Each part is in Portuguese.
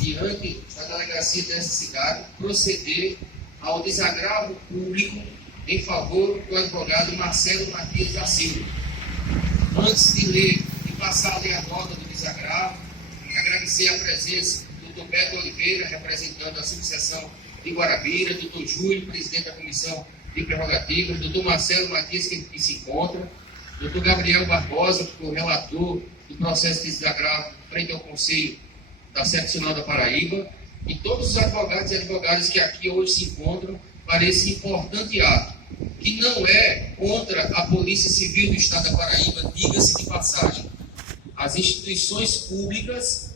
diante da delegacia dessa cidade, proceder ao desagravo público em favor do advogado Marcelo Matias da Silva. Antes de ler e passar a ler a nota do desagravo, agradecer a presença do Dr. Beto Oliveira, representando a subseção de Guarabira, Dr. Júlio, presidente da Comissão de Prerrogativas, Dr. Marcelo Matias, que se encontra, Dr. Gabriel Barbosa, que foi o relator do processo de desagravo frente ao Conselho da Seccional da Paraíba, e todos os advogados e advogadas que aqui hoje se encontram para esse importante ato, que não é contra a Polícia Civil do Estado da Paraíba, diga-se de passagem. As instituições públicas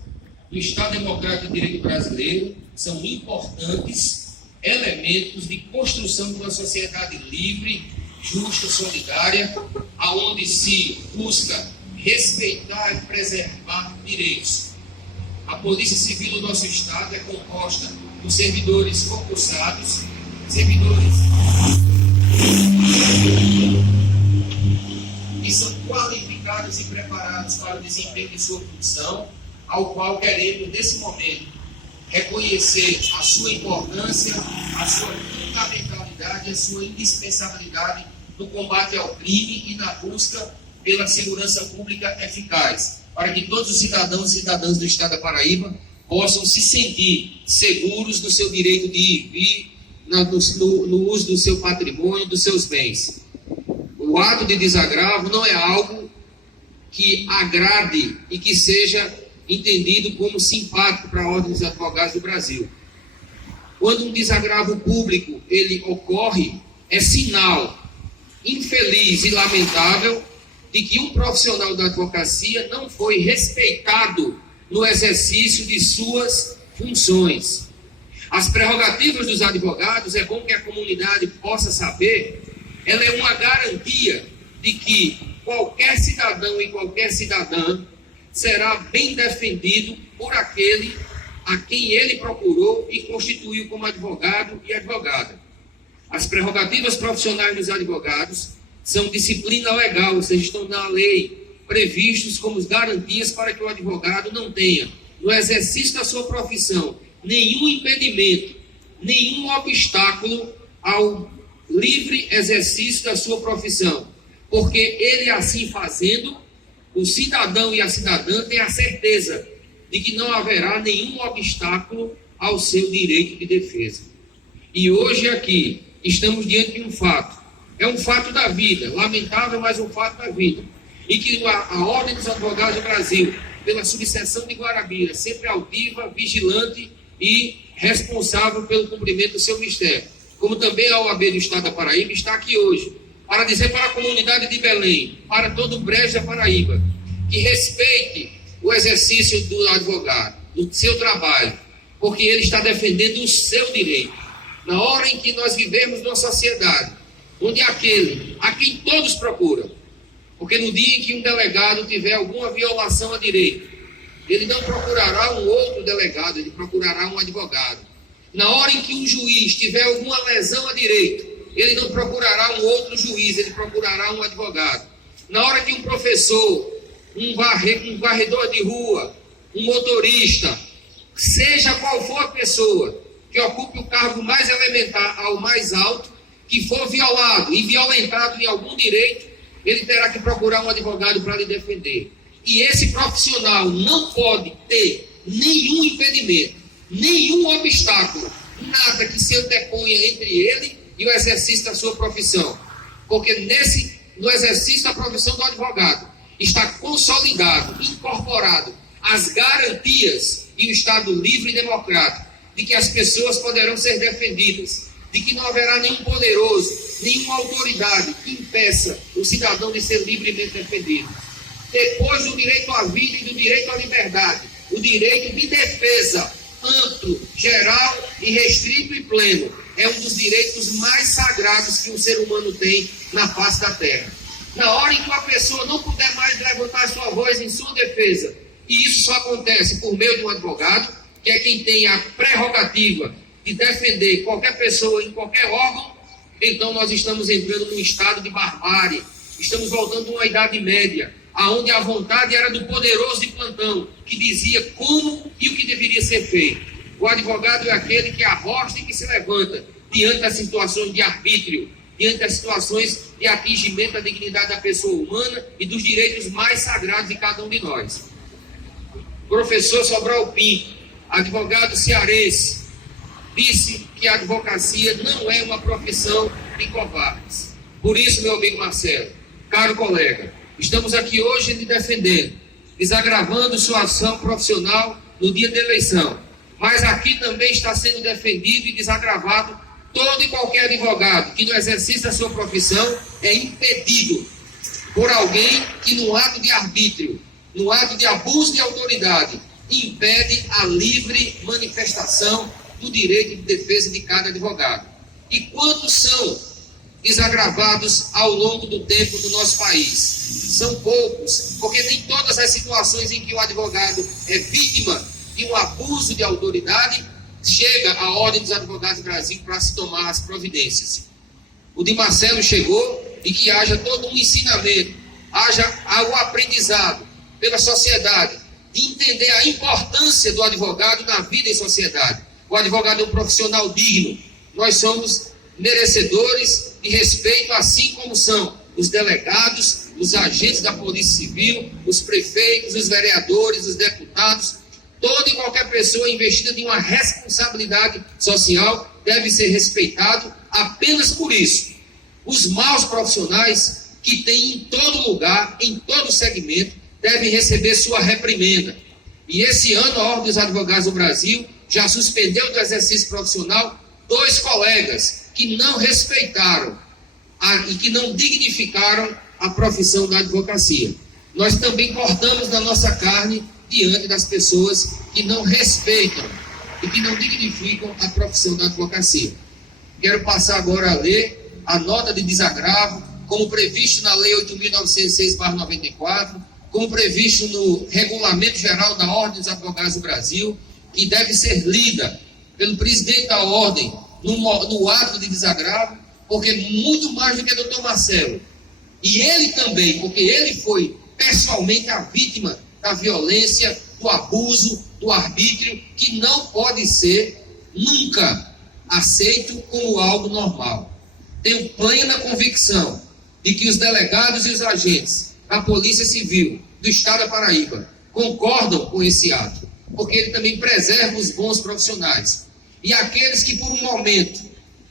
do Estado Democrático de Direito Brasileiro são importantes elementos de construção de uma sociedade livre, justa, solidária, aonde se busca respeitar e preservar direitos. A Polícia Civil do nosso Estado é composta por servidores concursados, servidores que são qualificados e preparados para o desempenho de sua função, ao qual queremos, nesse momento, reconhecer a sua importância, a sua fundamentalidade, a sua indispensabilidade no combate ao crime e na busca pela segurança pública eficaz, para que todos os cidadãos e cidadãs do Estado da Paraíba possam se sentir seguros do seu direito de ir e vir, no uso do seu patrimônio, dos seus bens. O ato de desagravo não é algo que agrade e que seja entendido como simpático para a Ordem dos Advogados do Brasil. Quando um desagravo público ele ocorre, é sinal infeliz e lamentável de que um profissional da advocacia não foi respeitado no exercício de suas funções. As prerrogativas dos advogados, é bom que a comunidade possa saber, ela é uma garantia de que qualquer cidadão e qualquer cidadã será bem defendido por aquele a quem ele procurou e constituiu como advogado e advogada. As prerrogativas profissionais dos advogados são disciplina legal, ou seja, estão na lei, previstos como garantias para que o advogado não tenha, no exercício da sua profissão, nenhum impedimento, nenhum obstáculo ao livre exercício da sua profissão, porque ele assim fazendo, o cidadão e a cidadã têm a certeza de que não haverá nenhum obstáculo ao seu direito de defesa. E hoje aqui estamos diante de um fato, é um fato da vida, lamentável, mas um fato da vida, e que a Ordem dos Advogados do Brasil, pela subseção de Guarabira, sempre altiva, vigilante e responsável pelo cumprimento do seu mistério, como também a OAB do Estado da Paraíba, está aqui hoje para dizer para a comunidade de Belém, para todo o Brejo da Paraíba, que respeite o exercício do advogado, do seu trabalho, porque ele está defendendo o seu direito. Na hora em que nós vivemos numa sociedade onde aquele a quem todos procuram, porque no dia em que um delegado tiver alguma violação a direito, ele não procurará um outro delegado, ele procurará um advogado. Na hora em que um juiz tiver alguma lesão a direito, ele não procurará um outro juiz, ele procurará um advogado. Na hora que um professor, um varredor de rua, um motorista, seja qual for a pessoa que ocupe o cargo mais elementar ao mais alto, que for violado e violentado em algum direito, ele terá que procurar um advogado para lhe defender. E esse profissional não pode ter nenhum impedimento, nenhum obstáculo, nada que se anteponha entre ele e o exercício da sua profissão. Porque no exercício da profissão do advogado está consolidado, incorporado as garantias e o Estado livre e democrático de que as pessoas poderão ser defendidas, de que não haverá nenhum poderoso, nenhuma autoridade que impeça o cidadão de ser livremente defendido. Depois do direito à vida e do direito à liberdade, o direito de defesa amplo, geral e restrito e pleno é um dos direitos mais sagrados que um ser humano tem na face da terra. Na hora em que uma pessoa não puder mais levantar sua voz em sua defesa, e isso só acontece por meio de um advogado, que é quem tem a prerrogativa de defender qualquer pessoa em qualquer órgão, então nós estamos entrando num estado de barbárie, estamos voltando a uma Idade Média, aonde a vontade era do poderoso de plantão, que dizia como e o que deveria ser feito. O advogado é aquele que arrocha e que se levanta diante das situações de arbítrio, diante das situações de atingimento da dignidade da pessoa humana e dos direitos mais sagrados de cada um de nós. Professor Sobral Pinto, advogado cearense, disse que a advocacia não é uma profissão de covardes. Por isso, meu amigo Marcelo, caro colega, estamos aqui hoje lhe defendendo, desagravando sua ação profissional no dia da eleição. Mas aqui também está sendo defendido e desagravado todo e qualquer advogado que no exercício da sua profissão é impedido por alguém que no ato de arbítrio, no ato de abuso de autoridade, impede a livre manifestação do direito de defesa de cada advogado. E quantos são desagravados ao longo do tempo do nosso país? São poucos, porque nem todas as situações em que o advogado é vítima de um abuso de autoridade chega a Ordem dos Advogados do Brasil para se tomar as providências. O de Marcelo chegou e que haja todo um ensinamento, haja o aprendizado pela sociedade, de entender a importância do advogado na vida em sociedade. O advogado é um profissional digno. Nós somos merecedores de respeito, assim como são os delegados, os agentes da Polícia Civil, os prefeitos, os vereadores, os deputados. Toda e qualquer pessoa investida de uma responsabilidade social deve ser respeitado apenas por isso. Os maus profissionais que tem em todo lugar, em todo segmento, devem receber sua reprimenda. E esse ano a Ordem dos Advogados do Brasil já suspendeu do exercício profissional 2 colegas que não respeitaram e que não dignificaram a profissão da advocacia. Nós também cortamos da nossa carne diante das pessoas que não respeitam e que não dignificam a profissão da advocacia. Quero passar agora a ler a nota de desagravo, como previsto na Lei 8.906/94, como previsto no Regulamento Geral da Ordem dos Advogados do Brasil, que deve ser lida pelo presidente da Ordem no ato de desagravo, porque muito mais do que o doutor Marcelo, e ele também, porque ele foi pessoalmente a vítima da violência, do abuso, do arbítrio, que não pode ser nunca aceito como algo normal. Tenho plena convicção de que os delegados e os agentes da Polícia Civil do Estado da Paraíba concordam com esse ato, porque ele também preserva os bons profissionais. E aqueles que por um momento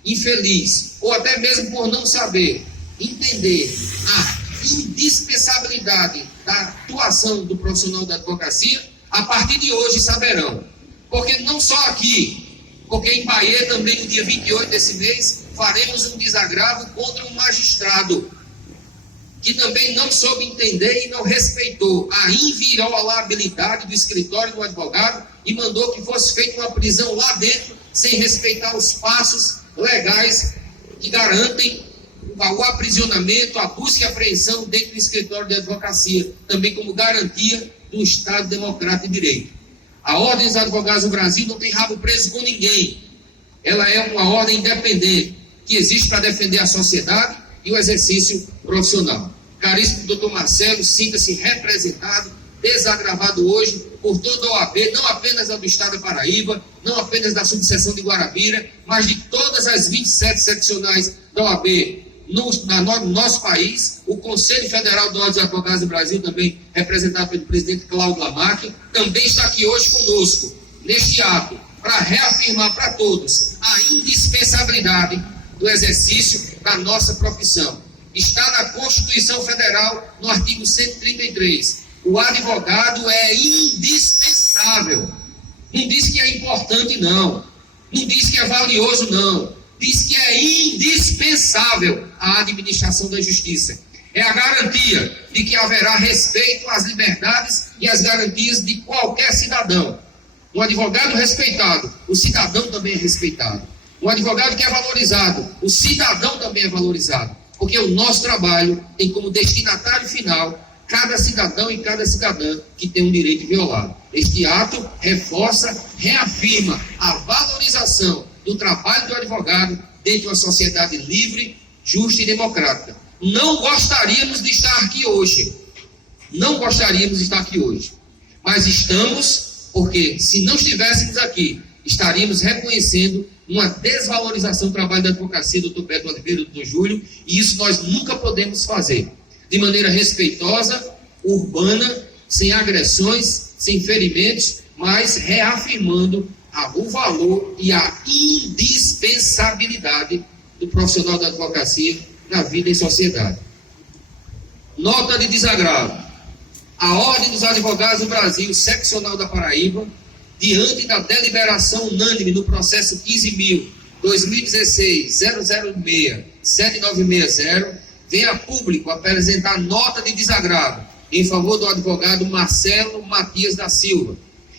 infeliz, ou até mesmo por não saber entender a indispensabilidade da atuação do profissional da advocacia, a partir de hoje saberão. Porque não só aqui, porque em Bahia também no dia 28 desse mês faremos um desagravo contra um magistrado que também não soube entender e não respeitou a inviolabilidade do escritório do advogado e mandou que fosse feita uma prisão lá dentro, sem respeitar os passos legais que garantem o aprisionamento, a busca e apreensão dentro do escritório de advocacia, também como garantia do Estado democrático de direito. A Ordem dos Advogados do Brasil não tem rabo preso com ninguém. Ela é uma ordem independente, que existe para defender a sociedade e o exercício profissional. Caríssimo doutor Marcelo, sinta-se representado, desagravado hoje por toda a OAB, não apenas a do Estado da Paraíba, não apenas da subseção de Guarabira, mas de todas as 27 seccionais da OAB no nosso país. O Conselho Federal de Ordens dos Advogados do Brasil, também representado pelo presidente Cláudio Lamarck, também está aqui hoje conosco, neste ato, para reafirmar para todos a indispensabilidade do exercício da nossa profissão. Está na Constituição Federal, no artigo 133. O advogado é indispensável. Não diz que é importante, não. Não diz que é valioso, não. Diz que é indispensável à administração da justiça. É a garantia de que haverá respeito às liberdades e às garantias de qualquer cidadão. Um advogado respeitado, o cidadão também é respeitado. Um advogado que é valorizado, o cidadão também é valorizado. Porque o nosso trabalho tem como destinatário final cada cidadão e cada cidadã que tem um direito violado. Este ato reforça, reafirma a valorização do trabalho do advogado dentro de uma sociedade livre, justa e democrática. Não gostaríamos de estar aqui hoje. Não gostaríamos de estar aqui hoje. Mas estamos porque se não estivéssemos aqui, estaríamos reconhecendo uma desvalorização do trabalho da advocacia do Dr. Beto Oliveira, do Dr. Júlio, e isso nós nunca podemos fazer. De maneira respeitosa, urbana, sem agressões, sem ferimentos, mas reafirmando o valor e a indispensabilidade do profissional da advocacia na vida em sociedade. Nota de desagravo. A Ordem dos Advogados do Brasil, seccional da Paraíba, diante da deliberação unânime no processo 15.000.2016.006.7960, vem a público apresentar nota de desagravo em favor do advogado Marcelo Matias da Silva,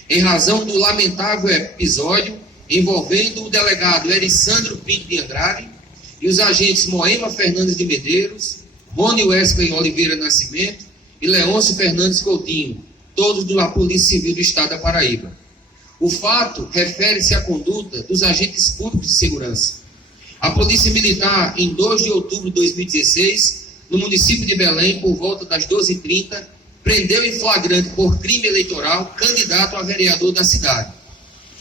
em razão do lamentável episódio envolvendo o delegado Erissandro Pinto de Andrade e os agentes Moema Fernandes de Medeiros, Rony Wesley Oliveira Nascimento e Leôncio Fernandes Coutinho, todos da Polícia Civil do Estado da Paraíba. O fato refere-se à conduta dos agentes públicos de segurança. A Polícia Militar, em 2 de outubro de 2016, no município de Belém, por volta das 12h30, prendeu em flagrante por crime eleitoral candidato a vereador da cidade.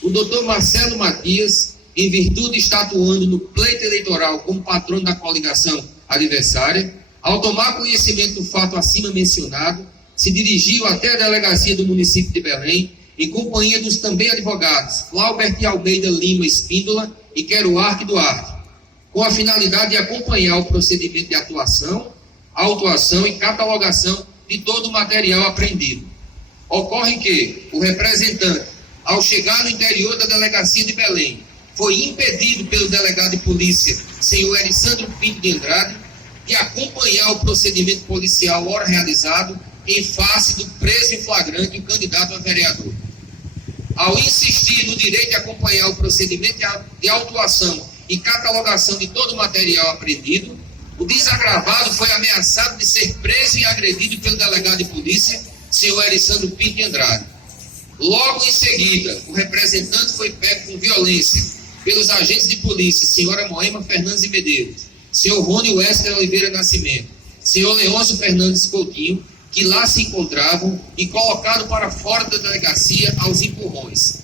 O doutor Marcelo Matias, em virtude de estar atuando no pleito eleitoral como patrono da coligação adversária, ao tomar conhecimento do fato acima mencionado, se dirigiu até a delegacia do município de Belém, em companhia dos também advogados Flaubert Almeida Lima Espíndola e Queruarque Duarte, com a finalidade de acompanhar o procedimento de autuação e catalogação de todo o material apreendido. Ocorre que o representante, ao chegar no interior da delegacia de Belém, foi impedido pelo delegado de polícia, senhor Erissandro Pinto de Andrade, de acompanhar o procedimento policial ora realizado em face do preso em flagrante e o candidato a vereador. Ao insistir no direito de acompanhar o procedimento de autuação e catalogação de todo o material apreendido, o desagravado foi ameaçado de ser preso e agredido pelo delegado de polícia, senhor Erissandro Pinto de Andrade. Logo em seguida, o representante foi pego com violência pelos agentes de polícia, senhora Moema Fernandes de Medeiros, senhor Rony Wesley Oliveira Nascimento, senhor Leôncio Fernandes Coutinho, que lá se encontravam, e colocado para fora da delegacia aos empurrões.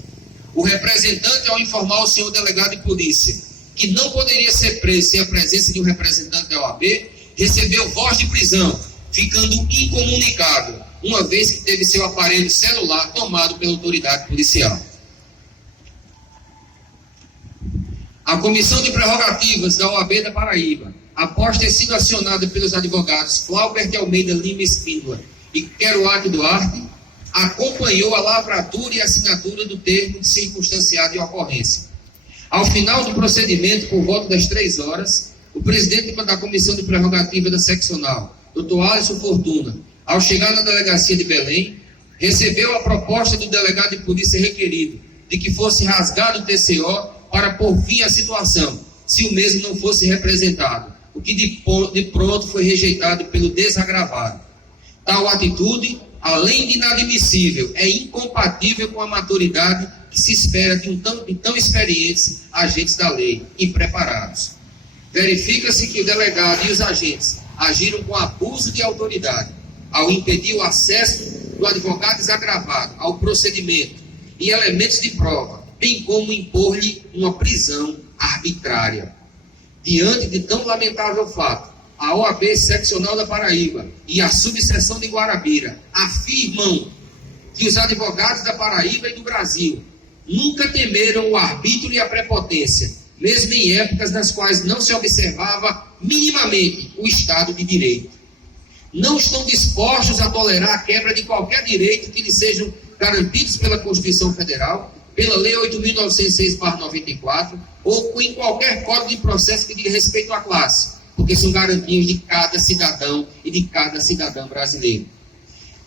O representante, ao informar o senhor delegado de polícia que não poderia ser preso sem a presença de um representante da OAB, recebeu voz de prisão, ficando incomunicável, uma vez que teve seu aparelho celular tomado pela autoridade policial. A Comissão de Prerrogativas da OAB da Paraíba, após ter sido acionada pelos advogados Flaubert Almeida Lima Espíndola e Queruarque Duarte, acompanhou a lavratura e assinatura do termo de circunstanciado de ocorrência. Ao final do procedimento, por volta das 3 horas, o presidente da Comissão de Prerrogativa da Seccional, Dr. Alisson Fortuna, ao chegar na delegacia de Belém, recebeu a proposta do delegado de polícia requerido de que fosse rasgado o TCO para pôr fim à situação, se o mesmo não fosse representado, o que de pronto foi rejeitado pelo desagravado. Tal atitude, além de inadmissível, é incompatível com a maturidade que se espera de tão experientes agentes da lei e preparados. Verifica-se que o delegado e os agentes agiram com abuso de autoridade ao impedir o acesso do advogado desagravado ao procedimento e elementos de prova, bem como impor-lhe uma prisão arbitrária. Diante de tão lamentável fato, a OAB Seccional da Paraíba e a Subseção de Guarabira afirmam que os advogados da Paraíba e do Brasil nunca temeram o arbítrio e a prepotência, mesmo em épocas nas quais não se observava minimamente o Estado de Direito. Não estão dispostos a tolerar a quebra de qualquer direito que lhes sejam garantidos pela Constituição Federal, pela Lei 8.906/94, ou em qualquer código de processo que diga respeito à classe, porque são garantias de cada cidadão e de cada cidadã brasileiro.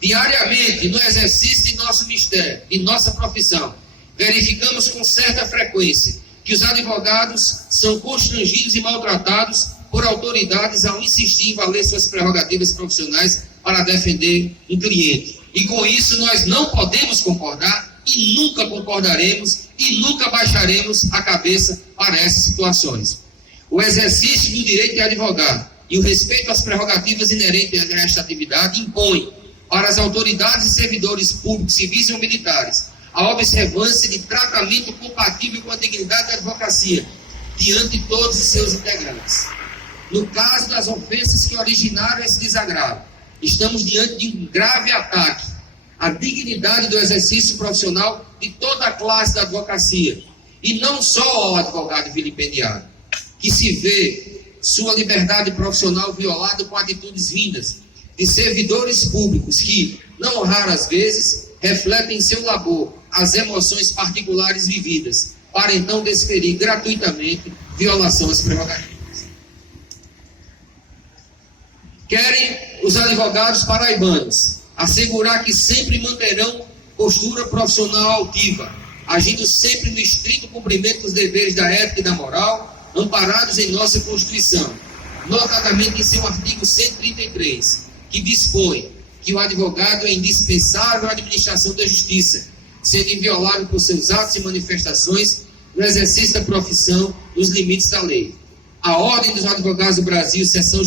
Diariamente, no exercício de nosso mistério, de nossa profissão, verificamos com certa frequência que os advogados são constrangidos e maltratados por autoridades ao insistir em valer suas prerrogativas profissionais para defender um cliente. E com isso nós não podemos concordar e nunca concordaremos e nunca baixaremos a cabeça para essas situações. O exercício do direito de advogado e o respeito às prerrogativas inerentes a esta atividade impõe para as autoridades e servidores públicos, civis ou militares, a observância de tratamento compatível com a dignidade da advocacia, diante de todos os seus integrantes. No caso das ofensas que originaram esse desagravo, estamos diante de um grave ataque à dignidade do exercício profissional de toda a classe da advocacia, e não só ao advogado vilipendiado, que se vê sua liberdade profissional violada com atitudes vindas de servidores públicos que, não raras vezes, refletem em seu labor as emoções particulares vividas, para então desferir gratuitamente violação às prerrogativas. Querem os advogados paraibanos assegurar que sempre manterão postura profissional altiva, agindo sempre no estrito cumprimento dos deveres da ética e da moral, amparados em nossa Constituição, notadamente em seu artigo 133, que dispõe que o advogado é indispensável à administração da justiça, sendo inviolável por seus atos e manifestações no exercício da profissão nos limites da lei. A Ordem dos Advogados do Brasil, Seção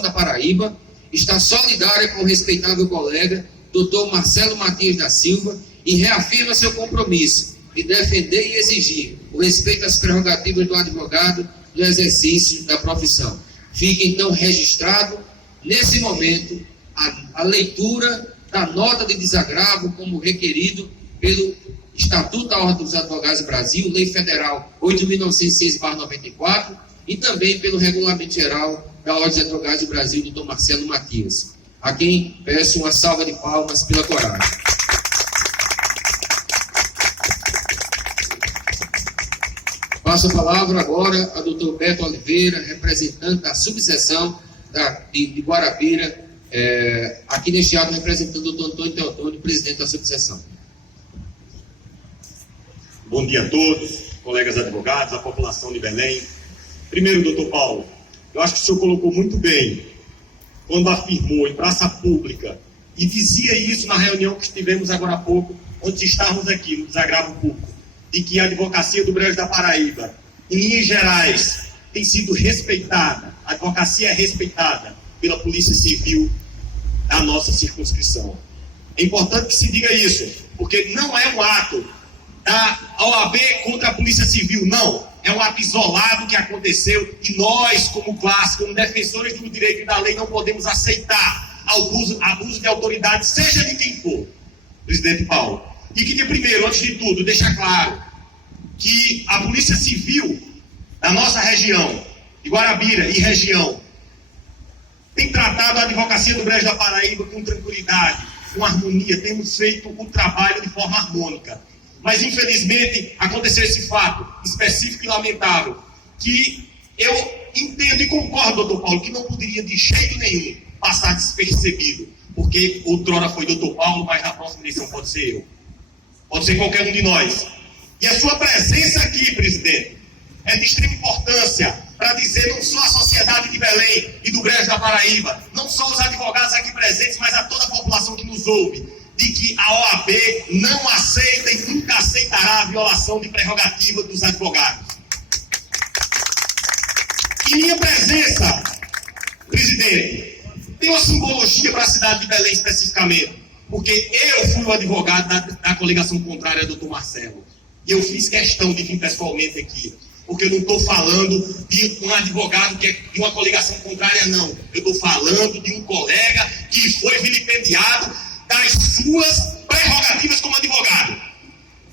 da Paraíba, está solidária com o respeitável colega, Dr. Marcelo Matias da Silva, e reafirma seu compromisso de defender e exigir o respeito às prerrogativas do advogado no exercício da profissão. Fica então registrado, nesse momento, a leitura da nota de desagravo como requerido pelo Estatuto da Ordem dos Advogados do Brasil, Lei Federal 8.906/94, e também pelo Regulamento Geral da Ordem dos Advogados do Brasil, Dr. Marcelo Matias, a quem peço uma salva de palmas pela coragem. Passo a palavra agora a Dr. Beto Oliveira, representante da subseção de Guarabira, aqui neste ato representando o Dr. Antônio Teotônio, presidente da subseção. Bom dia a todos, colegas advogados, a população de Belém. Primeiro, doutor Paulo, eu acho que o senhor colocou muito bem quando afirmou em praça pública, e dizia isso na reunião que tivemos agora há pouco, onde estávamos aqui no desagravo público, de que a advocacia do Brejo da Paraíba, em linhas gerais, tem sido respeitada, a advocacia é respeitada pela Polícia Civil da nossa circunscrição. É importante que se diga isso, porque não é um ato da OAB contra a Polícia Civil, não. É um ato isolado que aconteceu e nós, como classe, como defensores do direito e da lei, não podemos aceitar abuso de autoridade, seja de quem for, presidente Paulo. E que, primeiro, antes de tudo, deixar claro que a Polícia Civil da nossa região, de Guarabira e região, tem tratado a advocacia do Brejo da Paraíba com tranquilidade, com harmonia, temos feito o trabalho de forma harmônica. Mas, infelizmente, aconteceu esse fato específico e lamentável, que eu entendo e concordo, doutor Paulo, que não poderia de jeito nenhum passar despercebido, porque outrora foi doutor Paulo, mas na próxima eleição pode ser eu. Pode ser qualquer um de nós. E a sua presença aqui, presidente, é de extrema importância para dizer não só à sociedade de Belém e do Brejo da Paraíba, não só os advogados aqui presentes, mas a toda a população que nos ouve, de que a OAB não aceita e nunca aceitará a violação de prerrogativa dos advogados. E minha presença, presidente, tem uma simbologia para a cidade de Belém especificamente, porque eu fui o advogado da coligação contrária, doutor Marcelo, e eu fiz questão de vir pessoalmente aqui, porque eu não estou falando de um advogado que é de uma coligação contrária, não. Eu estou falando de um colega que foi vilipendiado das suas prerrogativas como advogado.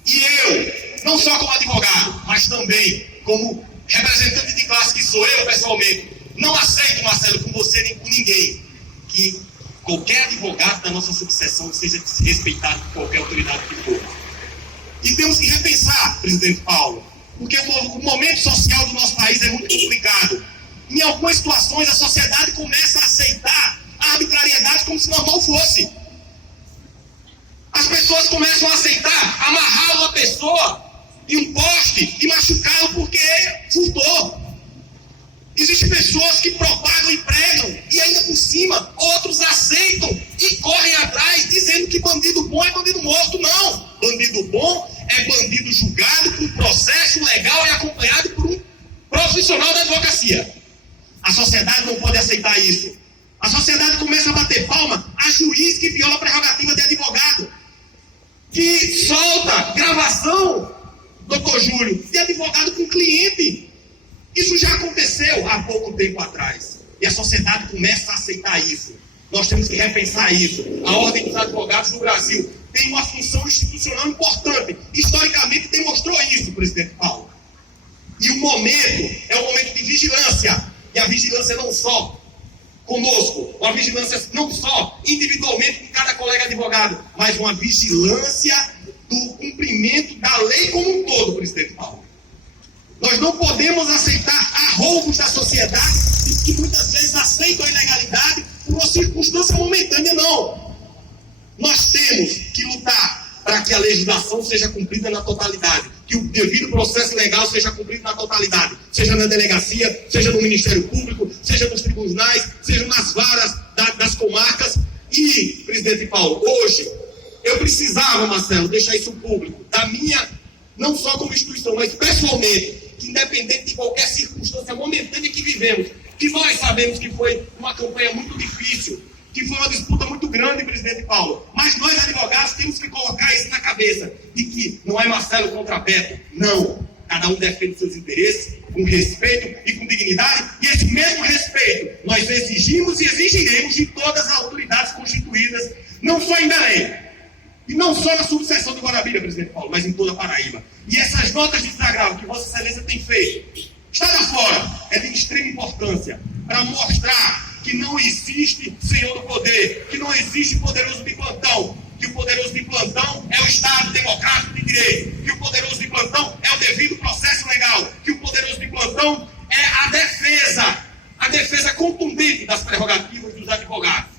E eu, não só como advogado, mas também como representante de classe que sou eu pessoalmente, não aceito, Marcelo, com você nem com ninguém, que qualquer advogado da nossa subseção seja desrespeitado por qualquer autoridade que for. E temos que repensar, presidente Paulo, porque o momento social do nosso país é muito complicado. Em algumas situações, a sociedade começa a aceitar a arbitrariedade como se normal fosse. As pessoas começam a aceitar amarrar uma pessoa em um poste e machucá-lo porque furtou. Existem pessoas que propagam e pregam e ainda por cima outros aceitam e correm atrás dizendo que bandido bom é bandido morto. Não, bandido bom é bandido julgado por um processo legal e acompanhado por um profissional da advocacia. A sociedade não pode aceitar isso. A sociedade começa a bater palma a juiz que viola a prerrogativa de advogado. que solta gravação, doutor Júlio, de advogado com cliente. Isso já aconteceu há pouco tempo atrás. E a sociedade começa a aceitar isso. Nós temos que repensar isso. A Ordem dos Advogados no Brasil tem uma função institucional importante. Historicamente demonstrou isso, presidente Paulo. E o momento é um momento de vigilância. E a vigilância não só conosco, uma vigilância não só individualmente com cada colega advogado, mas uma vigilância do cumprimento da lei como um todo, presidente Paulo. Nós não podemos aceitar arroubos da sociedade que muitas vezes aceitam a ilegalidade por uma circunstância momentânea, não. Nós temos que lutar para que a legislação seja cumprida na totalidade, que o devido processo legal seja cumprido na totalidade, seja na delegacia, seja no Ministério Público, seja nos tribunais, seja nas varas das comarcas. E, presidente Paulo, hoje, eu precisava, Marcelo, deixar isso público, da minha, não só como instituição, mas pessoalmente, que independente de qualquer circunstância momentânea que vivemos, que nós sabemos que foi uma campanha muito difícil, que foi uma disputa muito grande, presidente Paulo, mas nós advogados temos que colocar isso na cabeça, de que não é Marcelo contra Beto, não. Cada um defende seus interesses com respeito e com dignidade, e esse mesmo respeito nós exigimos e exigiremos de todas as autoridades constituídas, não só em Belém, e não só na subseção do Guarabira, presidente Paulo, mas em toda a Paraíba. E essas notas de desagravo que Vossa Excelência tem feito, Estado fora, é de extrema importância para mostrar que não existe senhor do poder, que não existe poderoso de plantão, que o poderoso de plantão é o Estado democrático de direito, que o poderoso de plantão é o devido processo legal, que o poderoso de plantão é a defesa contundente das prerrogativas dos advogados.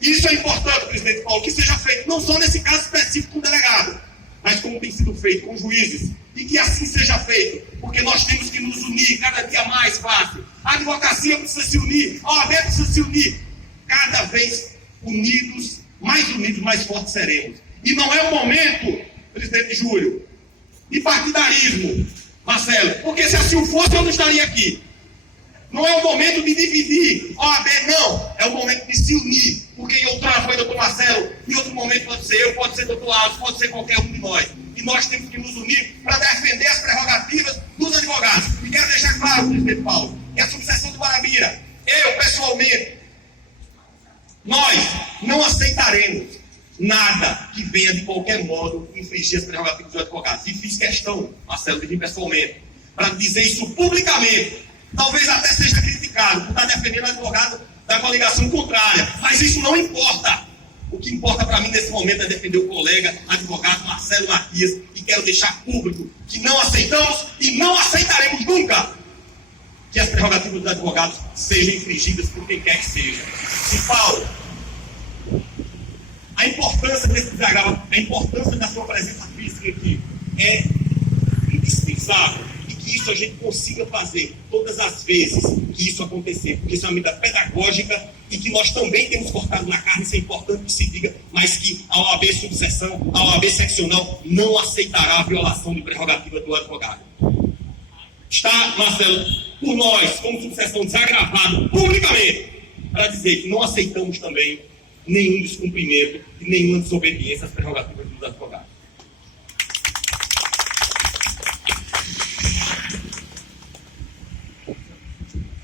Isso é importante, presidente Paulo, que seja feito não só nesse caso específico com o delegado, mas como tem sido feito com juízes, e que assim seja feito, porque nós temos que nos unir cada dia mais fácil. A advocacia precisa se unir, a OAB precisa se unir. Cada vez unidos, mais fortes seremos. E não é o momento, presidente Júlio, de partidarismo, Marcelo, porque se assim fosse eu não estaria aqui. Não é o momento de dividir OAB, não. É o momento de se unir. Porque em outrora foi doutor Marcelo, em outro momento pode ser eu, pode ser doutor Alves, pode ser qualquer um de nós. E nós temos que nos unir para defender as prerrogativas dos advogados. E quero deixar claro, presidente Paulo, que a subseção do Guarabira, eu pessoalmente, nós não aceitaremos nada que venha de qualquer modo infringir as prerrogativas dos advogados. E fiz questão, Marcelo, de vir pessoalmente, para dizer isso publicamente. Talvez até seja criticado por estar defendendo o advogado da coligação contrária, mas isso não importa. O que importa para mim nesse momento é defender o colega advogado Marcelo Matias, e quero deixar público que não aceitamos e não aceitaremos nunca que as prerrogativas dos advogados sejam infringidas por quem quer que seja. E Paulo, a importância desse desagravo, a importância da sua presença física aqui é indispensável. Que isso a gente consiga fazer todas as vezes que isso acontecer, porque isso é uma medida pedagógica e que nós também temos cortado na carne, isso é importante que se diga, mas que a OAB subseção, a OAB seccional não aceitará a violação de prerrogativa do advogado. Está, Marcelo, por nós, como subseção, desagravado publicamente para dizer que não aceitamos também nenhum descumprimento e nenhuma desobediência às prerrogativas dos advogados.